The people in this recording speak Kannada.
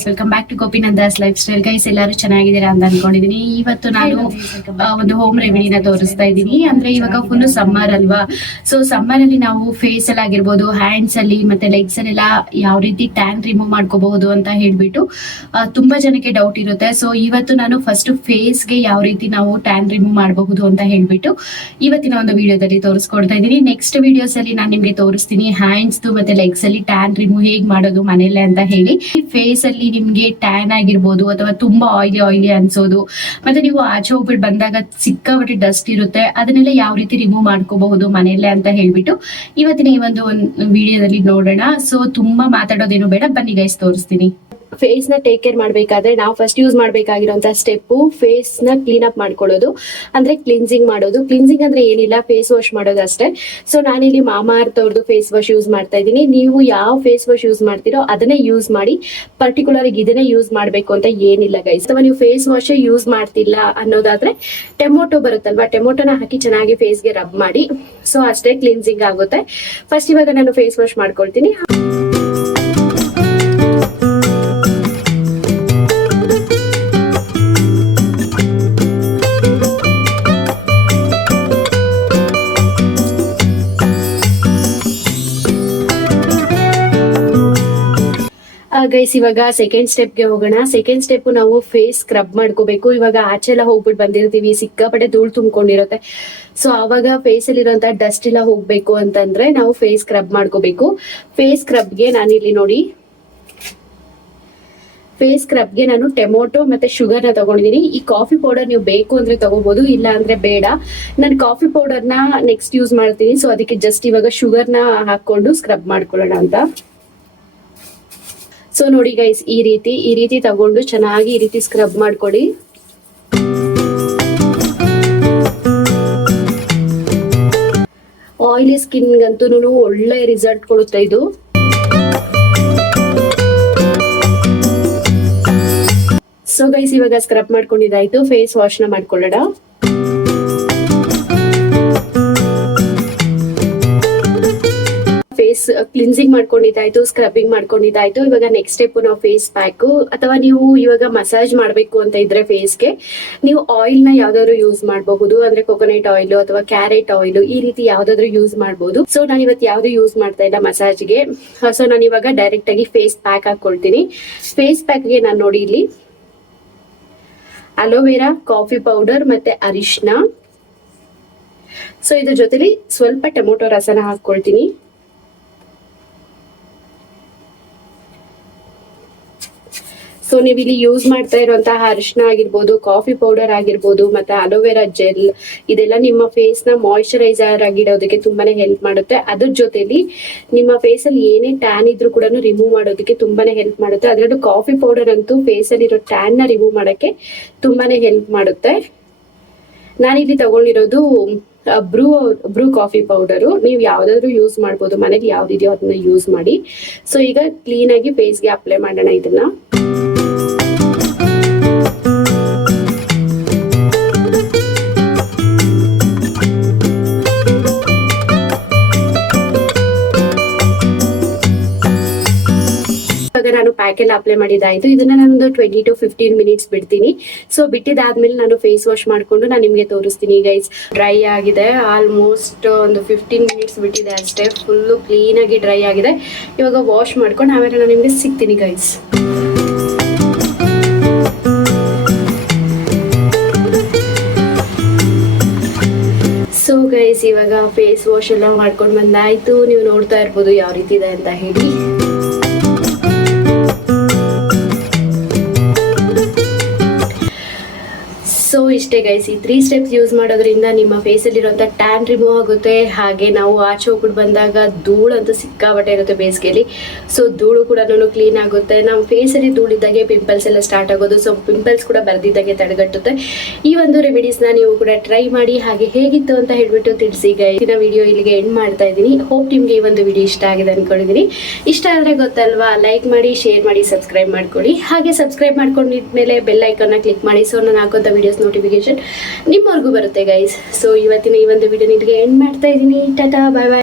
Guys, welcome back to Gopinanda's lifestyle. Guys, ಎಲ್ಲರೂ ಚೆನ್ನಾಗಿದ್ದೀರಾ ಅಂತ ಅನ್ಕೊಂಡಿದೀನಿ. ಇವತ್ತು ನಾನು ಒಂದು ಹೋಮ್ ರೆಮಿಡಿನ ತೋರಿಸ್ತಾ ಇದ್ದೀನಿ. ಅಂದ್ರೆ ಇವಾಗ ಫುಲ್ ಸಮ್ಮರ್ ಅಲ್ವಾ, ಸೊ ಸಮ್ಮರ್ ಅಲ್ಲಿ ನಾವು ಫೇಸ್ ಅಲ್ಲಿ ಆಗಿರ್ಬೋದು, ಹ್ಯಾಂಡ್ಸ್ ಅಲ್ಲಿ ಮತ್ತೆ ಲೆಗ್ಸ್ ಅಲ್ಲೆಲ್ಲ ಯಾವ ರೀತಿ ಟ್ಯಾನ್ ರಿಮೂವ್ ಮಾಡ್ಕೋಬಹುದು ಅಂತ ಹೇಳ್ಬಿಟ್ಟು ತುಂಬಾ ಜನಕ್ಕೆ ಡೌಟ್ ಇರುತ್ತೆ. ಸೊ ಇವತ್ತು ನಾನು ಫಸ್ಟ್ ಫೇಸ್ ಗೆ ಯಾವ ರೀತಿ ನಾವು ಟ್ಯಾನ್ ರಿಮೂವ್ ಮಾಡಬಹುದು ಅಂತ ಹೇಳ್ಬಿಟ್ಟು ಇವತ್ತಿನ ಒಂದು ವಿಡಿಯೋದಲ್ಲಿ ತೋರಿಸ್ಕೊಡ್ತಾ ಇದ್ದೀನಿ. ನೆಕ್ಸ್ಟ್ ವಿಡಿಯೋಸ್ ಅಲ್ಲಿ ನಾನು ನಿಮ್ಗೆ ತೋರಿಸ್ತೀನಿ ಹ್ಯಾಂಡ್ಸ್ ಮತ್ತೆ ಲೆಗ್ಸ್ ಅಲ್ಲಿ ಟ್ಯಾನ್ ರಿಮೂವ್ ಹೇಗ್ ಮಾಡೋದು ಮನೇಲೆ ಅಂತ ಹೇಳಿ. ಫೇಸ್ ಅಲ್ಲಿ ನಿಮ್ಗೆ ಟ್ಯಾನ್ ಆಗಿರ್ಬೋದು ಅಥವಾ ತುಂಬಾ ಆಯಿಲಿ ಅನ್ಸೋದು, ಮತ್ತೆ ನೀವು ಆಚೆ ಹೋಗ್ಬಿಟ್ಟು ಬಂದಾಗ ಸಿಕ್ಕಾಪಟ್ಟೆ ಡಸ್ಟ್ ಇರುತ್ತೆ, ಅದನ್ನೆಲ್ಲ ಯಾವ ರೀತಿ ರಿಮೂವ್ ಮಾಡ್ಕೋಬಹುದು ಮನೆಯಲ್ಲೇ ಅಂತ ಹೇಳ್ಬಿಟ್ಟು ಇವತ್ತಿನ ಈ ಒಂದು ವಿಡಿಯೋದಲ್ಲಿ ನೋಡೋಣ. ಸೊ ತುಂಬಾ ಮಾತಾಡೋದೇನು ಬೇಡ, ಬನ್ನಿ ಗೈಸ್ ತೋರಿಸ್ತೀನಿ. ಫೇಸ್ ನ ಟೇಕ್ ಕೇರ್ ಮಾಡ್ಬೇಕಾದ್ರೆ ನಾವು ಫಸ್ಟ್ ಯೂಸ್ ಮಾಡ್ಬೇಕಾಗಿರೋಂತ ಸ್ಟೆಪ್ ಫೇಸ್ ನ ಕ್ಲೀನ್ ಅಪ್ ಮಾಡ್ಕೊಳ್ಳೋದು, ಅಂದ್ರೆ ಕ್ಲಿನ್ಸಿಂಗ್ ಮಾಡೋದು. ಕ್ಲಿನ್ಸಿಂಗ್ ಅಂದ್ರೆ ಏನಿಲ್ಲ, ಫೇಸ್ ವಾಶ್ ಮಾಡೋದು ಅಷ್ಟೇ. ಸೊ ನಾನಿಲ್ಲಿ ಮಾಮಾ ಅರ್ತ್ ಅವ್ರದ್ದು ಫೇಸ್ ವಾಶ್ ಯೂಸ್ ಮಾಡ್ತಾ ಇದ್ದೀನಿ. ನೀವು ಯಾವ ಫೇಸ್ ವಾಶ್ ಯೂಸ್ ಮಾಡ್ತೀರೋ ಅದನ್ನೇ ಯೂಸ್ ಮಾಡಿ, ಪರ್ಟಿಕ್ಯುಲರ್ ಆಗಿ ಇದನ್ನೇ ಯೂಸ್ ಮಾಡ್ಬೇಕು ಅಂತ ಏನಿಲ್ಲ ಗೈಸ್. ಅಥವಾ ನೀವು ಫೇಸ್ ವಾಶ್ ಯೂಸ್ ಮಾಡ್ತಿಲ್ಲ ಅನ್ನೋದಾದ್ರೆ ಟೊಮೊಟೊ ಬರುತ್ತಲ್ವಾ, ಟೊಮೊಟೊನ ಹಾಕಿ ಚೆನ್ನಾಗಿ ಫೇಸ್ಗೆ ರಬ್ ಮಾಡಿ. ಸೊ ಅಷ್ಟೇ ಕ್ಲಿನ್ಸಿಂಗ್ ಆಗುತ್ತೆ. ಫಸ್ಟ್ ಇವಾಗ ನಾನು ಫೇಸ್ ವಾಶ್ ಮಾಡ್ಕೊಳ್ತೀನಿ. ಗೈಸ್, ಇವಾಗ ಸೆಕೆಂಡ್ ಸ್ಟೆಪ್ ಗೆ ಹೋಗೋಣ. ಸೆಕೆಂಡ್ ಸ್ಟೆಪ್ ನಾವು ಫೇಸ್ ಸ್ಕ್ರಬ್ ಮಾಡ್ಕೋಬೇಕು. ಇವಾಗ ಆಚೆ ಎಲ್ಲ ಹೋಗ್ಬಿಟ್ಟು ಬಂದಿರ್ತೀವಿ, ಸಿಕ್ಕಾಪಟ್ಟೆ ಧೂಳು ತುಂಬಿಕೊಂಡಿರುತ್ತೆ. ಸೊ ಅವಾಗ ಫೇಸ್ ಅಲ್ಲಿ ಇರುವಂತ ಡಸ್ಟ್ ಎಲ್ಲ ಹೋಗ್ಬೇಕು ಅಂತಂದ್ರೆ ನಾವು ಫೇಸ್ ಸ್ಕ್ರಬ್ ಮಾಡ್ಕೋಬೇಕು. ಫೇಸ್ ಸ್ಕ್ರಬ್ಗೆ ನಾನಿಲ್ಲಿ ನೋಡಿ, ಫೇಸ್ ಸ್ಕ್ರಬ್ಗೆ ನಾನು ಟೊಮೊಟೊ ಮತ್ತೆ ಶುಗರ್ ನ ತಗೊಂಡಿದ್ದೀನಿ. ಈ ಕಾಫಿ ಪೌಡರ್ ನೀವು ಬೇಕು ಅಂದ್ರೆ ತಗೋಬಹುದು, ಇಲ್ಲ ಅಂದ್ರೆ ಬೇಡ. ನಾನು ಕಾಫಿ ಪೌಡರ್ ನ ನೆಕ್ಸ್ಟ್ ಯೂಸ್ ಮಾಡ್ತೀನಿ. ಸೊ ಅದಕ್ಕೆ ಜಸ್ಟ್ ಇವಾಗ ಶುಗರ್ ನ ಹಾಕೊಂಡು ಸ್ಕ್ರಬ್ ಮಾಡ್ಕೊಳ್ಳೋಣ ಅಂತ. ಸೊ ನೋಡಿ ಗೈಸ್, ಈ ರೀತಿ ತಗೊಂಡು ಚೆನ್ನಾಗಿ ಈ ರೀತಿ ಸ್ಕ್ರಬ್ ಮಾಡ್ಕೊಳ್ಳಿ. ಆಯಿಲಿ ಸ್ಕಿನ್ ಗಂತೂ ಒಳ್ಳೆ ರಿಸಲ್ಟ್ ಕೊಡುತ್ತೆ ಇದು. ಸೊ ಗೈಸ್, ಇವಾಗ ಸ್ಕ್ರಬ್ ಮಾಡ್ಕೊಂಡಿದ್ದಾಯ್ತು, ಫೇಸ್ ವಾಶ್ ನ ಮಾಡ್ಕೊಳ್ಳೋಣ. ಫೇಸ್ ಕ್ಲಿನ್ಸಿಂಗ್ ಮಾಡ್ಕೊಂಡಿದ್ದಾಯ್ತು, ಸ್ಕ್ರಬ್ಬಿಂಗ್ ಮಾಡ್ಕೊಂಡಿದ್ದಾಯ್ತು. ಇವಾಗ ನೆಕ್ಸ್ಟ್ ಸ್ಟೆಪ್ ನಾವು ಫೇಸ್ ಪ್ಯಾಕ್, ಅಥವಾ ನೀವು ಇವಾಗ ಮಸಾಜ್ ಮಾಡ್ಬೇಕು ಅಂತ ಇದ್ರೆ ಫೇಸ್ಗೆ ನೀವು ಆಯಿಲ್ ನ ಯಾವ್ದಾದ್ರು ಯೂಸ್ ಮಾಡಬಹುದು. ಅಂದ್ರೆ ಕೊಕೊನಟ್ ಆಯಿಲ್ ಅಥವಾ ಕ್ಯಾರೆಟ್ ಆಯಿಲ್, ಈ ರೀತಿ ಯಾವ್ದಾದ್ರು ಯೂಸ್ ಮಾಡಬಹುದು. ಸೊ ನಾನು ಇವತ್ತು ಯಾವ್ದು ಯೂಸ್ ಮಾಡ್ತಾ ಇಲ್ಲ ಮಸಾಜ್ಗೆ. ಸೊ ನಾನು ಇವಾಗ ಡೈರೆಕ್ಟ್ ಆಗಿ ಫೇಸ್ ಪ್ಯಾಕ್ ಹಾಕೊಳ್ತೀನಿ. ಫೇಸ್ ಪ್ಯಾಕ್ ಗೆ ನಾನು ನೋಡಿ ಇಲ್ಲಿ ಅಲೋವೆರಾ, ಕಾಫಿ ಪೌಡರ್ ಮತ್ತೆ ಅರಿಶಿನ. ಸೊ ಇದ್ರ ಜೊತೆಲಿ ಸ್ವಲ್ಪ ಟೊಮೊಟೊ ರಸನ ಹಾಕೊಳ್ತೀನಿ. ಸೊ ನೀವು ಇಲ್ಲಿ ಯೂಸ್ ಮಾಡ್ತಾ ಇರುವಂತಹ ಅರಿಶಿನ ಆಗಿರ್ಬೋದು, ಕಾಫಿ ಪೌಡರ್ ಆಗಿರ್ಬೋದು, ಮತ್ತೆ ಅಲೋವೆರಾ ಜೆಲ್, ಇದೆಲ್ಲ ನಿಮ್ಮ ಫೇಸ್ ನ ಮಾಯಿಶ್ಚರೈಸರ್ ಆಗಿಡೋದಕ್ಕೆ ತುಂಬಾನೇ ಹೆಲ್ಪ್ ಮಾಡುತ್ತೆ. ಅದ್ರ ಜೊತೆಲಿ ನಿಮ್ಮ ಫೇಸ್ ಅಲ್ಲಿ ಏನೇ ಟ್ಯಾನ್ ಇದ್ರೂ ಕೂಡ ರಿಮೂವ್ ಮಾಡೋದಕ್ಕೆ ತುಂಬಾನೇ ಹೆಲ್ಪ್ ಮಾಡುತ್ತೆ. ಅದರಲ್ಲೂ ಕಾಫಿ ಪೌಡರ್ ಅಂತೂ ಫೇಸ್ ಅಲ್ಲಿ ಇರೋ ಟ್ಯಾನ್ ನ ರಿಮೂವ್ ಮಾಡಕ್ಕೆ ತುಂಬಾನೇ ಹೆಲ್ಪ್ ಮಾಡುತ್ತೆ. ನಾನಿಲ್ಲಿ ತಗೊಂಡಿರೋದು ಬ್ರೂ ಕಾಫಿ ಪೌಡರು. ನೀವು ಯಾವ್ದಾದ್ರು ಯೂಸ್ ಮಾಡ್ಬೋದು, ಮನೆಗೆ ಯಾವ್ದಿದೆಯೋ ಅದನ್ನ ಯೂಸ್ ಮಾಡಿ. ಸೊ ಈಗ ಕ್ಲೀನ್ ಆಗಿ ಫೇಸ್ಗೆ ಅಪ್ಲೈ ಮಾಡೋಣ ಇದನ್ನ. ನಾನು ಪ್ಯಾಕ್ ಎಲ್ಲ ಅಪ್ಲೈ ಮಾಡಿದಾಯ್ತು. ಇದನ್ನ ನಾನು 20 to 15 ಮಿನಿಟ್ಸ್ ಬಿಡ್ತೀನಿ. ಸೊ ಬಿಟ್ಟಿದಾದ್ಮೇಲೆ ನಾನು ಫೇಸ್ ವಾಶ್ ಮಾಡ್ಕೊಂಡು ನಾನು ನಿಮ್ಗೆ ತೋರಿಸ್ತೀನಿ ಗೈಸ್. ಡ್ರೈ ಆಗಿದೆ, ಆಲ್ಮೋಸ್ಟ್ ಒಂದು 15 ಮಿನಿಟ್ಸ್ ಬಿಟ್ಟಿದೆ ಅಷ್ಟೇ. ಫುಲ್ಲು ಕ್ಲೀನ್ ಆಗಿ ಡ್ರೈ ಆಗಿದೆ. ಇವಾಗ ವಾಶ್ ಮಾಡ್ಕೊಂಡು ಆಮೇಲೆ ನಾನು ನಿಮ್ಗೆ ಸಿಗ್ತೀನಿ ಗೈಸ್. ಸೊ ಗೈಸ್, ಇವಾಗ ಫೇಸ್ ವಾಶ್ ಎಲ್ಲ ಮಾಡ್ಕೊಂಡು ಬಂದಾಯ್ತು. ನೀವು ನೋಡ್ತಾ ಇರ್ಬೋದು ಯಾವ ರೀತಿ ಇದೆ ಅಂತ ಹೇಳಿ. ಸೊ ಇಷ್ಟೇ ಗೈಸ್, ಈ 3 ಸ್ಟೆಪ್ಸ್ ಯೂಸ್ ಮಾಡೋದ್ರಿಂದ ನಿಮ್ಮ ಫೇಸ್ ಅಲ್ಲಿರುವಂತ ಟ್ಯಾನ್ ರಿಮೂವ್ ಆಗುತ್ತೆ. ಹಾಗೆ ನಾವು ಆಚೆ ಹೋಗ್ಬಿಟ್ಟು ಬಂದಾಗ ಧೂಳು ಅಂತೂ ಸಿಕ್ಕಾಬಟ್ಟೆ ಇರುತ್ತೆ ಬೇಸಿಗೆಯಲ್ಲಿ. ಸೊ ಧೂಳು ಕೂಡ ಕ್ಲೀನ್ ಆಗುತ್ತೆ. ನಮ್ಮ ಫೇಸ್ ಅಲ್ಲಿ ಧೂಳಿದ್ದಾಗೆ ಪಿಂಪಲ್ಸ್ ಎಲ್ಲ ಸ್ಟಾರ್ಟ್ ಆಗೋದು. ಸೊ ಪಿಂಪಲ್ಸ್ ಕೂಡ ಬರ್ದಿದ್ದಾಗೆ ತಡೆಗಟ್ಟುತ್ತೆ. ಈ ಒಂದು ರೆಮಿಡೀಸ್ ನ ನೀವು ಕೂಡ ಟ್ರೈ ಮಾಡಿ, ಹಾಗೆ ಹೇಗಿತ್ತು ಅಂತ ಹೇಳ್ಬಿಟ್ಟು ತಿಳಿಸಿ ಗೈಸ್. ಈ ವಿಡಿಯೋ ಇಲ್ಲಿಗೆ ಎಂಡ್ ಮಾಡ್ತಾ ಇದ್ದೀನಿ. ಹೋಪ್ ನಿಮ್ಗೆ ಈ ಒಂದು ವಿಡಿಯೋ ಇಷ್ಟ ಆಗಿದೆ ಅನ್ಕೊಂಡಿದ್ದೀನಿ. ಇಷ್ಟ ಆದ್ರೆ ಗೊತ್ತಲ್ವಾ, ಲೈಕ್ ಮಾಡಿ, ಶೇರ್ ಮಾಡಿ, ಸಬ್ಸ್ಕ್ರೈಬ್ ಮಾಡ್ಕೊಳ್ಳಿ. ಹಾಗೆ ಸಬ್ಸ್ಕ್ರೈಬ್ ಮಾಡ್ಕೊಂಡಿದ್ಮೇಲೆ ಬೆಲ್ ಐಕಾನ್ ನ ಕ್ಲಿಕ್ ಮಾಡಿ. ಸೊ ನಾನು ಹಾಕೋಂತ ವಿಡಿಯೋಸ್ ನೋಟಿಫಿಕೇಶನ್ ನಿಮ್ಮವರೆಗೂ ಬರುತ್ತೆ ಗೈಸ್. ಸೊ ಇವತ್ತಿನ ಈ ಒಂದು ವಿಡಿಯೋ ಇಲ್ಲಿಗೆ ಎಂಡ್ ಮಾಡ್ತಾ ಇದ್ದೀನಿ. ಟಾಟಾ, ಬಾಯ್ ಬಾಯ್.